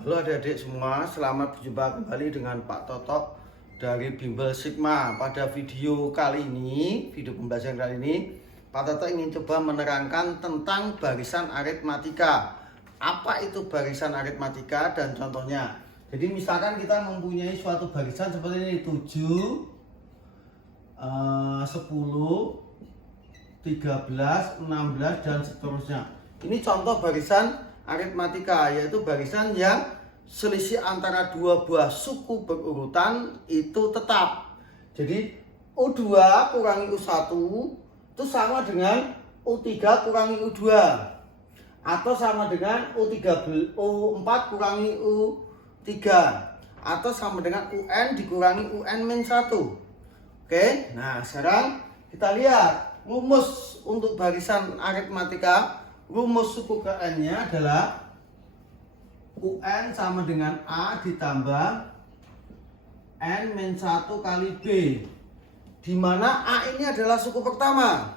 Halo adik-adik semua, selamat berjumpa kembali dengan Pak Toto dari Bimbel Sigma. Pada video kali ini, video pembelajaran kali ini, Pak Toto ingin coba menerangkan tentang barisan aritmatika. Apa itu barisan aritmatika dan contohnya. Jadi misalkan kita mempunyai suatu barisan seperti ini, 7, 10, 13, 16, dan seterusnya. Ini contoh barisan aritmatika, yaitu barisan yang selisih antara dua buah suku berurutan itu tetap. Jadi U2 kurangi U1 itu sama dengan U3 kurangi U2, atau sama dengan U4 kurangi U3, atau sama dengan UN dikurangi UN-1. Oke, nah sekarang kita lihat rumus untuk barisan aritmatika. Rumus suku ke N-nya adalah UN sama dengan A ditambah N-1 kali B, di mana A ini adalah suku pertama,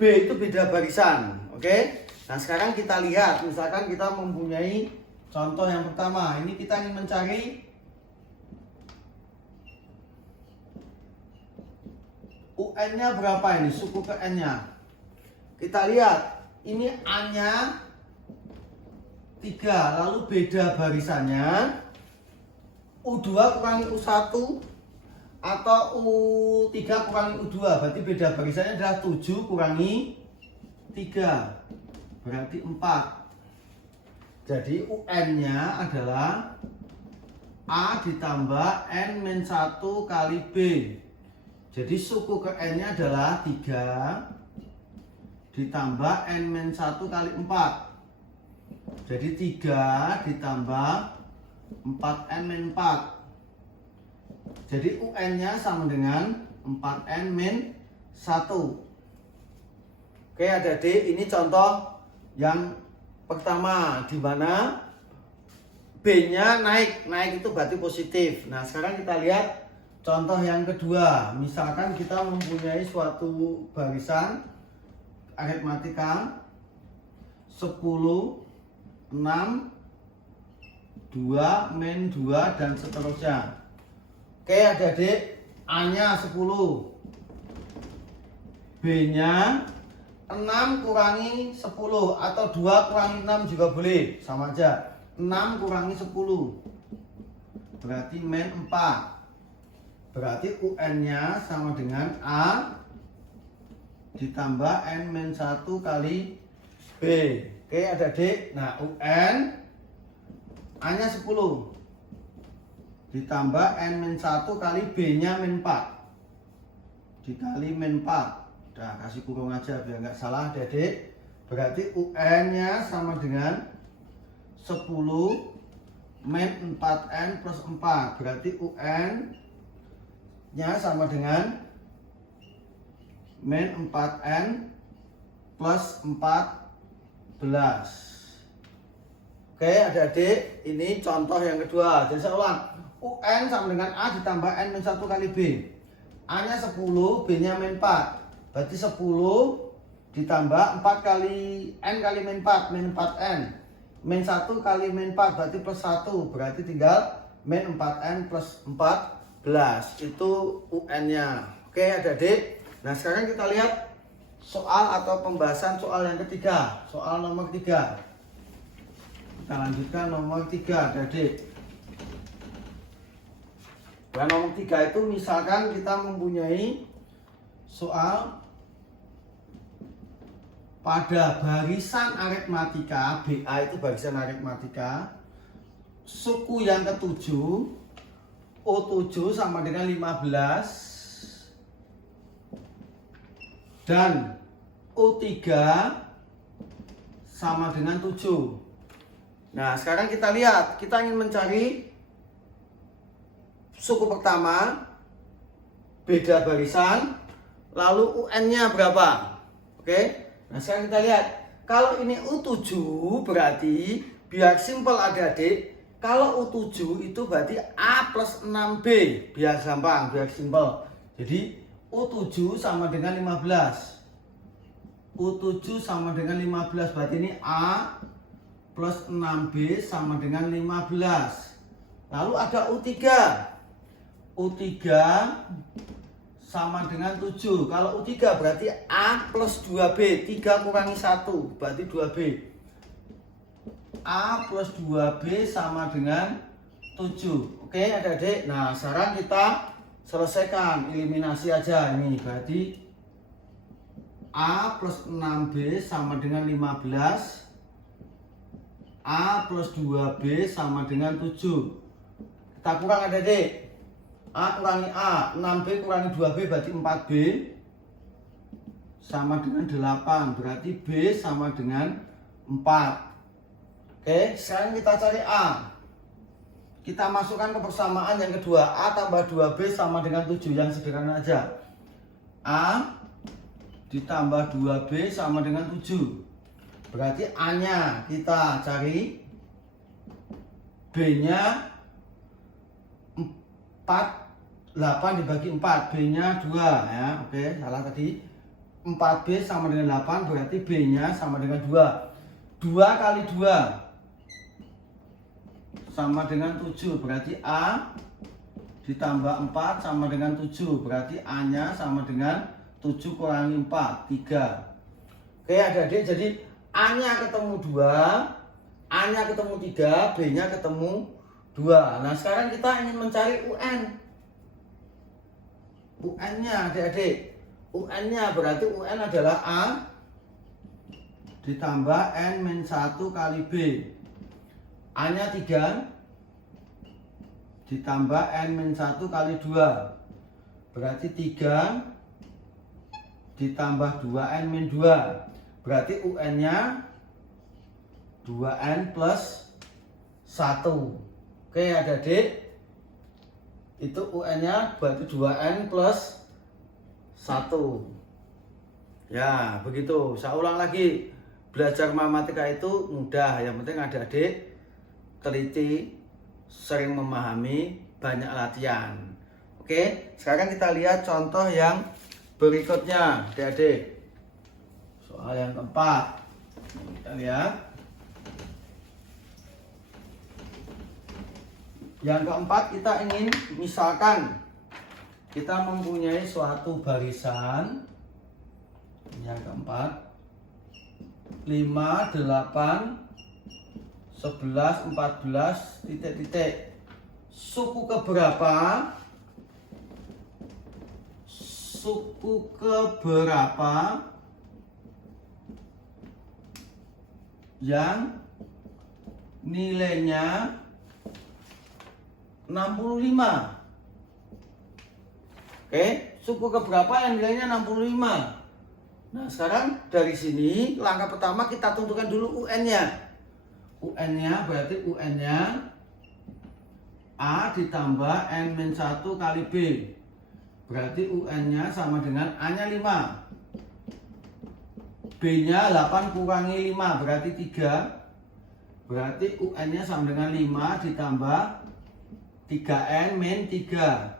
B itu beda barisan. Oke, nah sekarang kita lihat, misalkan kita mempunyai contoh yang pertama. Ini kita ingin mencari UN-nya berapa, ini suku ke N-nya. Kita lihat, ini A-nya 3, lalu beda barisannya U2 kurangi U1 atau U3 kurangi U2, berarti beda barisannya adalah 7 kurangi 3, berarti 4. Jadi UN-nya adalah A ditambah N-1 kali B. Jadi suku ke N-nya adalah 3 ditambah N-1 kali 4. Jadi 3 ditambah 4N-4. Jadi UN-nya sama dengan 4N-1. Oke adik-adik, ini contoh yang pertama, di mana B-nya naik. Naik itu berarti positif. Nah sekarang kita lihat contoh yang kedua. Misalkan kita mempunyai suatu barisan aritmatika 10, 6, 2, min 2, dan seterusnya. Oke adik-adik, A-nya 10, B-nya 6 kurangi 10, atau 2 kurangi 6 juga boleh, sama aja. 6 kurangi 10 berarti min 4. Berarti UN-nya sama dengan A ditambah N-1 kali B. Oke adik-adik, nah UN A-nya 10 ditambah N-1 kali B-nya min 4 dikali min 4. Udah, kasih kurung aja biar nggak salah adik-adik. Berarti UN-nya sama dengan 10 min 4N plus 4. Berarti UN-nya sama dengan min 4N plus 14. Oke adik-adik, ini contoh yang kedua. Jadi saya ulang, UN sama dengan A ditambah N-1 kali B. A-nya 10, B-nya min 4. Berarti 10 ditambah 4 kali N kali min 4, min 4N. Min 1 kali min 4 berarti plus 1. Berarti tinggal min 4N plus 14. Itu UN-nya. Oke adik-adik. Nah sekarang kita lihat soal atau pembahasan soal yang ketiga. Soal nomor 3. Kita lanjutkan nomor 3 adik-adik. Nah nomor 3 itu misalkan kita mempunyai soal pada barisan aritmatika, BA itu barisan aritmatika, suku yang ke-7, O7 sama dengan 15, dan O3 sama dengan 7. Nah sekarang kita lihat, kita ingin mencari suku pertama, beda barisan, lalu UN-nya berapa. Oke, nah sekarang kita lihat, kalau ini U7 berarti biar simpel adik-adik, kalau U7 itu berarti A plus 6B, biar gampang, biar simpel. Jadi U7 sama dengan 15. U7 sama dengan 15, berarti ini A plus 6B sama dengan 15. Lalu ada U3. U3 sama dengan 7. Kalau U3 berarti A plus 2B. 3 kurangi 1 berarti 2B. A plus 2B sama dengan 7. Oke adik-adik. Nah sekarang kita selesaikan. Eliminasi aja. Ini berarti A plus 6B sama dengan 15. A plus 2B sama dengan 7. Kita kurang adik-adik. A kurangi A, 6B kurangi 2B berarti 4B. Sama dengan 8, berarti B sama dengan 4. Oke, sekarang kita cari A. Kita masukkan ke persamaan yang kedua. A tambah 2B sama dengan 7, yang sederhana aja. A ditambah 2B sama dengan 7. Berarti A-nya kita cari, B-nya 8 dibagi 4, B-nya 2 ya. Oke, salah tadi. 4B sama dengan 8 berarti B-nya sama dengan 2. 2 kali 2 sama dengan 7, berarti A ditambah 4 sama dengan 7, berarti A-nya sama dengan 7 kurangi 4, 3. Oke adik-adik, jadi A-nya ketemu 2, A-nya ketemu 3, B-nya ketemu 2. Nah sekarang kita ingin mencari UN. UN-nya adik-adik. UN-nya berarti UN adalah A ditambah N-1 kali B. A-nya 3 ditambah N-1 kali 2. Berarti 3 ditambah 2N-2. Berarti UN-nya 2N plus 1. Oke adik-adik. Itu UN-nya berarti 2N plus 1. Ya begitu. Saya ulang lagi. Belajar matematika itu mudah. Yang penting adik-adik teliti, sering memahami, banyak latihan. Oke, sekarang kita lihat contoh yang berikutnya adik-adik. Soal yang keempat. Kita lihat. Yang keempat kita ingin misalkan kita mempunyai suatu barisan. Yang keempat 5, 8, 11, 14 titik-titik. Suku keberapa? Suku keberapa yang nilainya 65? Oke, suku keberapa yang nilainya 65? Nah, sekarang dari sini langkah pertama kita tentukan dulu UN-nya. UN-nya berarti UN-nya A ditambah N-1 kali B. Berarti UN-nya sama dengan A-nya 5. B-nya 8 kurangi 5 berarti 3. Berarti UN-nya sama dengan 5 ditambah 3N min 3.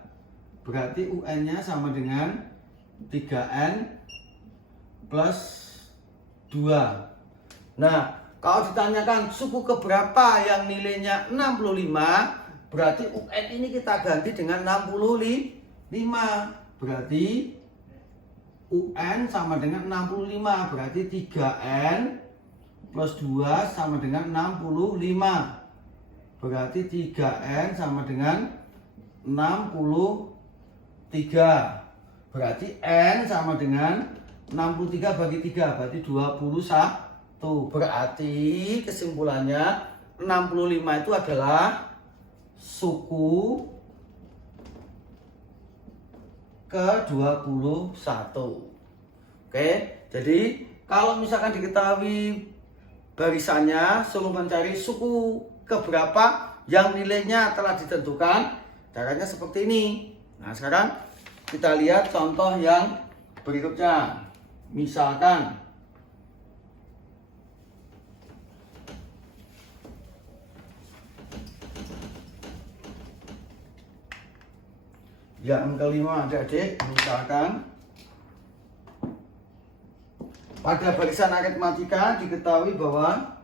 Berarti UN-nya sama dengan 3N plus 2. Nah, kalau ditanyakan suku keberapa yang nilainya 65, berarti UN ini kita ganti dengan 65. Berarti UN sama dengan 65, berarti 3N plus 2 sama dengan 65. Berarti 3N sama dengan 63. Berarti N sama dengan 63 bagi 3, berarti 21. Berarti kesimpulannya 65 itu adalah suku ke-21. Oke, jadi kalau misalkan diketahui barisannya, suruh mencari suku keberapa yang nilainya telah ditentukan. Caranya seperti ini. Nah, sekarang kita lihat contoh yang berikutnya. Misalkan yang kelima adik-adik, misalkan pada barisan aritmatika diketahui bahwa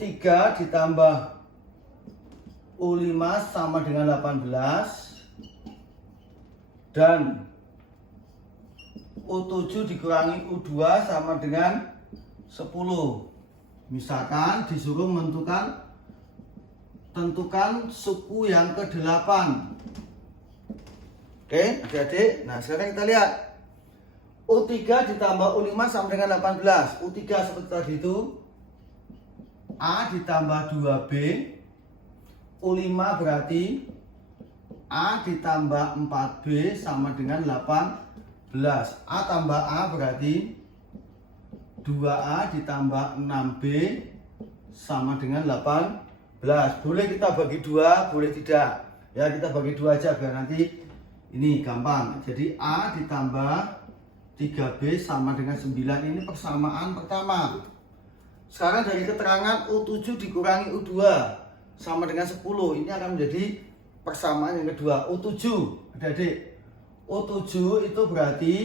U3 ditambah U5 sama dengan 18 dan U7 dikurangi U2 sama dengan 10. Misalkan disuruh tentukan suku yang ke-8. Oke, adik-adik. Nah, sekarang kita lihat. U3 ditambah U5 sama dengan 18. U3 seperti tadi itu. A ditambah 2B. U5 berarti A ditambah 4B sama dengan 18. A tambah A berarti 2A ditambah 6B sama dengan 18. Boleh kita bagi 2, boleh tidak. Ya, kita bagi 2 aja biar nanti ini gampang. Jadi A ditambah 3B sama dengan 9. Ini persamaan pertama. Sekarang dari keterangan U7 dikurangi U2 sama dengan 10. Ini akan menjadi persamaan yang kedua. U7, adik-adik. U7 itu berarti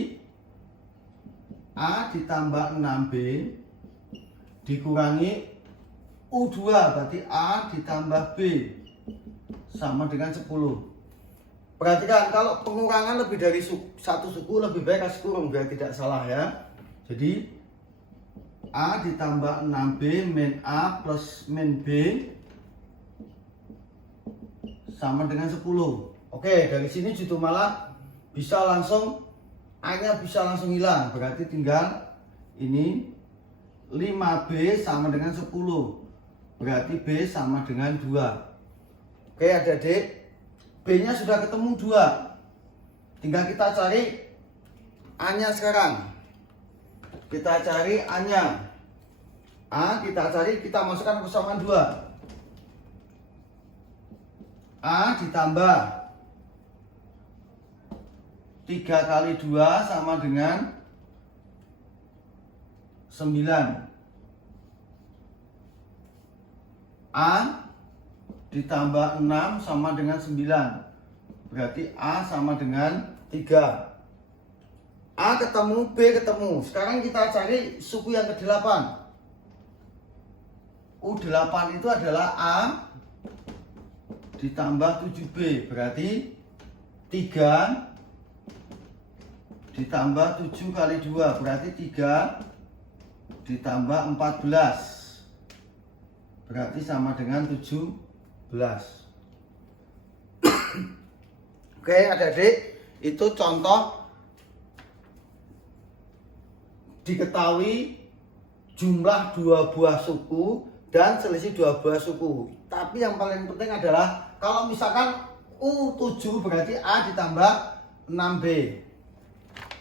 A ditambah 6B dikurangi U2 berarti A ditambah B sama dengan 10. Perhatikan, kalau pengurangan lebih dari satu suku lebih baik kasih kurung biar tidak salah ya. Jadi A ditambah 6B min A plus min B sama dengan 10. Oke, dari sini Jutu malah bisa langsung A-nya bisa langsung hilang. Berarti tinggal ini 5B sama dengan 10. Berarti B sama dengan 2. Oke adik-adik, B-nya sudah ketemu 2. Tinggal kita cari A-nya sekarang. Kita cari A-nya. A kita cari, kita masukkan persamaan 2. A ditambah 3 kali 2 sama dengan 9. A ditambah 6 sama dengan 9. Berarti A sama dengan 3. A ketemu, B ketemu. Sekarang kita cari suku yang ke-8. U8 itu adalah A ditambah 7B. Berarti 3 ditambah 7 kali 2. Berarti 3 ditambah 14. Berarti sama dengan 17. Oke adik-adik, itu contoh diketahui jumlah 2 buah suku dan selisih 2 buah suku. Tapi yang paling penting adalah kalau misalkan U7 berarti A ditambah 6B.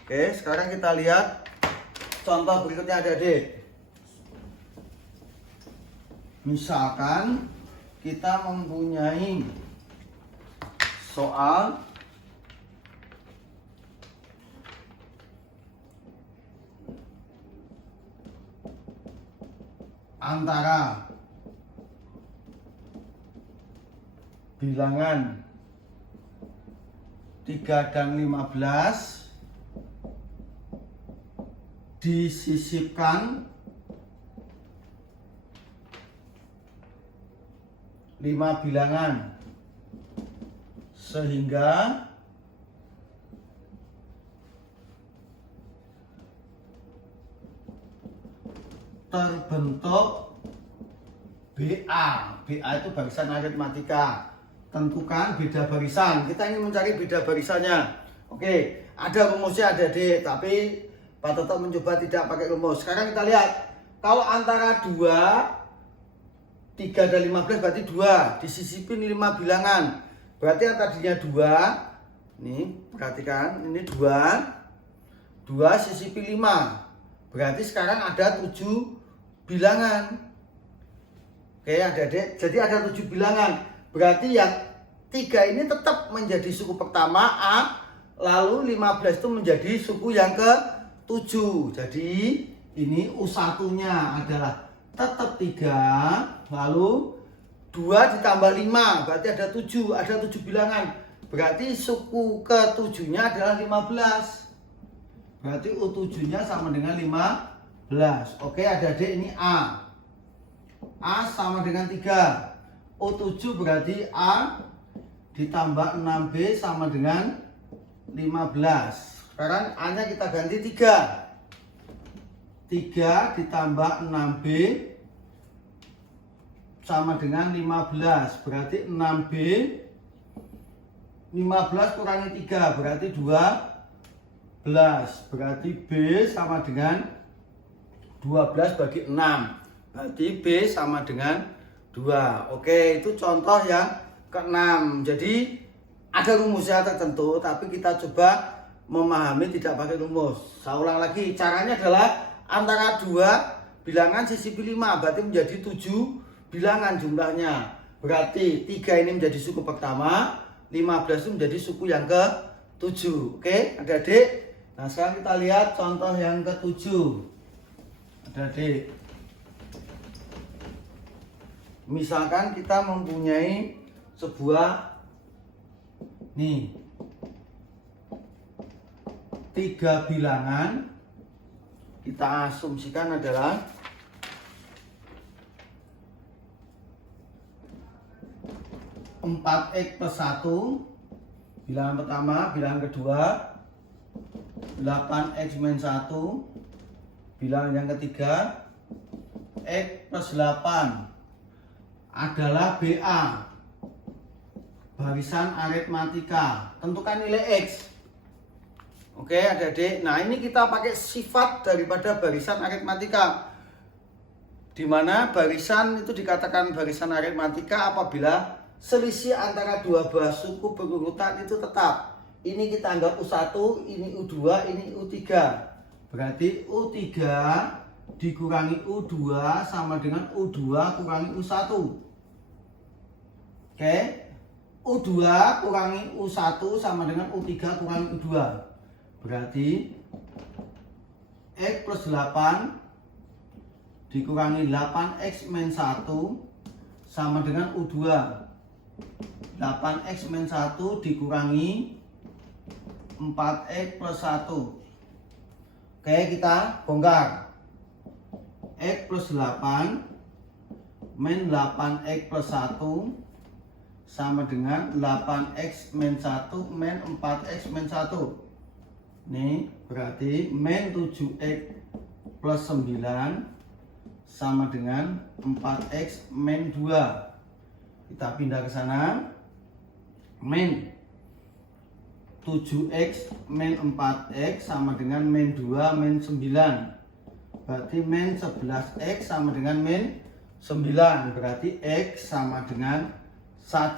Oke, sekarang kita lihat contoh berikutnya adik-adik. Misalkan kita mempunyai soal antara bilangan 3 dan 15 disisipkan 5 bilangan sehingga terbentuk BA. BA itu barisan aritmatika. Tentukan beda barisan. Kita ingin mencari beda barisannya. Oke, ada rumusnya adik-adik, tapi Pak Toto mencoba tidak pakai rumus. Sekarang kita lihat, kalau antara 2, 3 dan 15 berarti 2. Disisipin 5 bilangan. Berarti yang tadinya 2. Nih, perhatikan, ini 2. 2 sisipi 5. Berarti sekarang ada 7 bilangan. Oke adik-adik, jadi ada 7 bilangan. Berarti yang 3 ini tetap menjadi suku pertama A, lalu 15 itu menjadi suku yang ke-7. Jadi ini U1 nya adalah tetap 3, lalu 2 ditambah 5, berarti ada 7, ada 7 bilangan. Berarti suku ke-7 nya adalah 15. Berarti U7 nya sama dengan 15. Oke adik-adik, ini A. A sama dengan 3. O7 berarti A ditambah 6B sama dengan 15. Sekarang A-nya kita ganti 3. 3 ditambah 6B sama dengan 15. Berarti 6B 15 kurangi 3 berarti 12. Berarti B sama dengan 12 bagi 6. Berarti B sama dengan 2. Oke, itu contoh yang ke-6. Jadi ada rumusnya tertentu, tapi kita coba memahami tidak pakai rumus. Saya ulang lagi, caranya adalah antara 2 bilangan sisipin 5, berarti menjadi 7 bilangan jumlahnya. Berarti 3 ini menjadi suku pertama, 15 itu menjadi suku yang ke-7. Oke, adik-adik. Nah, sekarang kita lihat contoh yang ke-7. Adik-adik. Misalkan kita mempunyai sebuah 3 bilangan, kita asumsikan adalah 4x plus 1, bilangan pertama, bilangan kedua, 8x minus 1, bilangan yang ketiga, x plus 8 adalah BA, barisan aritmatika. Tentukan nilai X. Oke, adik-adik. Nah, ini kita pakai sifat daripada barisan aritmatika, di mana barisan itu dikatakan barisan aritmatika apabila selisih antara dua buah suku berurutan itu tetap. Ini kita anggap U1, ini U2, ini U3. Berarti U3 dikurangi U2 sama dengan U2 kurangi U1. Oke, U2 kurangi U1 sama dengan U3 kurangi U2. Berarti X plus 8 dikurangi 8X min 1 sama dengan U2. 8X min 1 dikurangi 4X plus 1. Oke, kita bongkar. X plus 8 min 8X plus 1 sama dengan 8x min 1 min 4x min 1. Ini berarti min 7x plus 9 sama dengan 4x min 2. Kita pindah ke sana. Min 7x min 4x sama dengan min 2 min 9. Berarti min 11x sama dengan min 9. Berarti x sama dengan 1,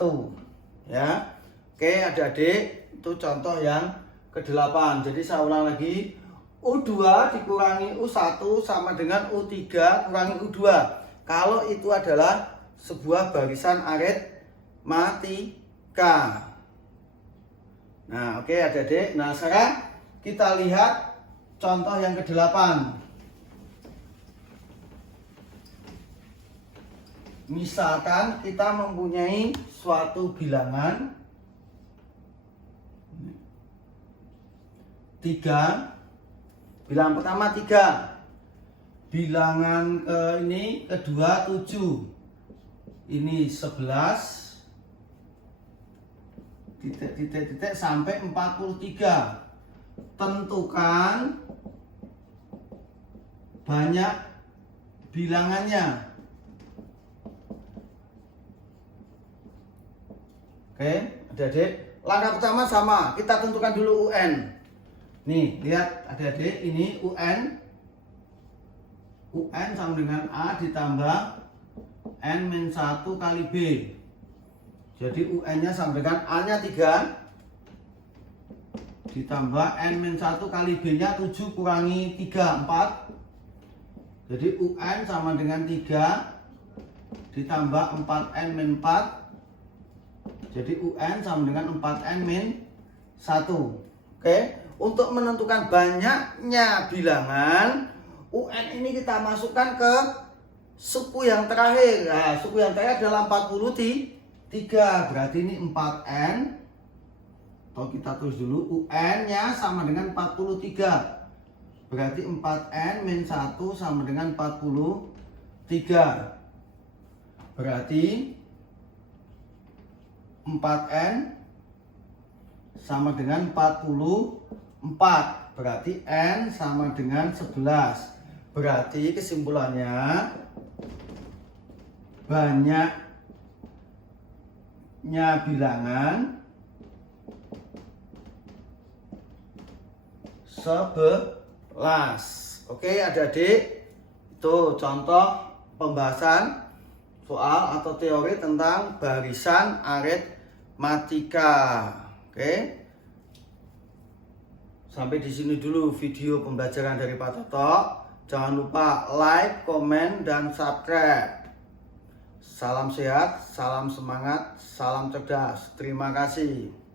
ya. Oke, adik-adik, itu contoh yang ke-8. Jadi saya ulang lagi, U2 dikurangi U1 sama dengan U3 kurangi U2. Kalau itu adalah sebuah barisan aritmatika. Nah, oke adik-adik. Nah, sekarang kita lihat contoh yang ke-8. Misalkan kita mempunyai suatu bilangan 3, bilangan pertama 3, bilangan kedua 7, ini 11, titik sampai 43. Tentukan banyak bilangannya. Oke, adik-adik. Langkah pertama sama, kita tentukan dulu UN. Nih, lihat adik-adik, ini UN. UN sama dengan A ditambah N-1 kali B. Jadi UN-nya sama dengan A-nya 3 ditambah N-1 kali B-nya 7 kurangi 3, 4. Jadi UN sama dengan 3 ditambah 4N-4. Jadi UN sama dengan 4N-1. Oke, untuk menentukan banyaknya bilangan, UN ini kita masukkan ke suku yang terakhir. Nah, suku yang terakhir adalah 43. Berarti ini 4N. Atau kita tulis dulu, UN-nya sama dengan 43. Berarti 4N-1 sama dengan 43. Berarti 4N sama dengan 44. Berarti N sama dengan 11. Berarti kesimpulannya banyaknya bilangan 11. Oke adik-adik, itu contoh pembahasan soal atau teori tentang barisan aritmatika. Oke. Sampai di sini dulu video pembelajaran dari Pak Toto. Jangan lupa like, komen, dan subscribe. Salam sehat, salam semangat, salam cerdas. Terima kasih.